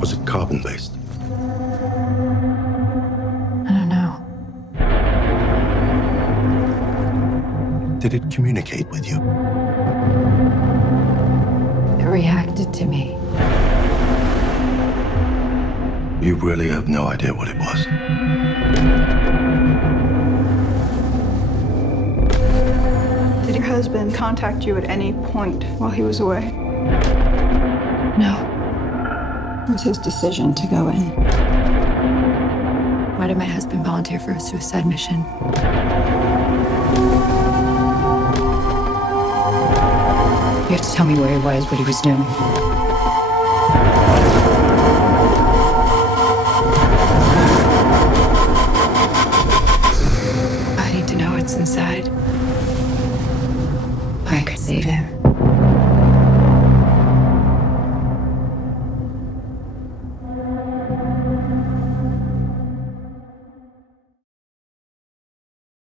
Was it carbon-based? I don't know. Did it communicate with you? It reacted to me. You really have no idea what it was. Did your husband contact you at any point while he was away? No. It was his decision to go in. Why did my husband volunteer for a suicide mission? You have to tell me where he was, what he was doing.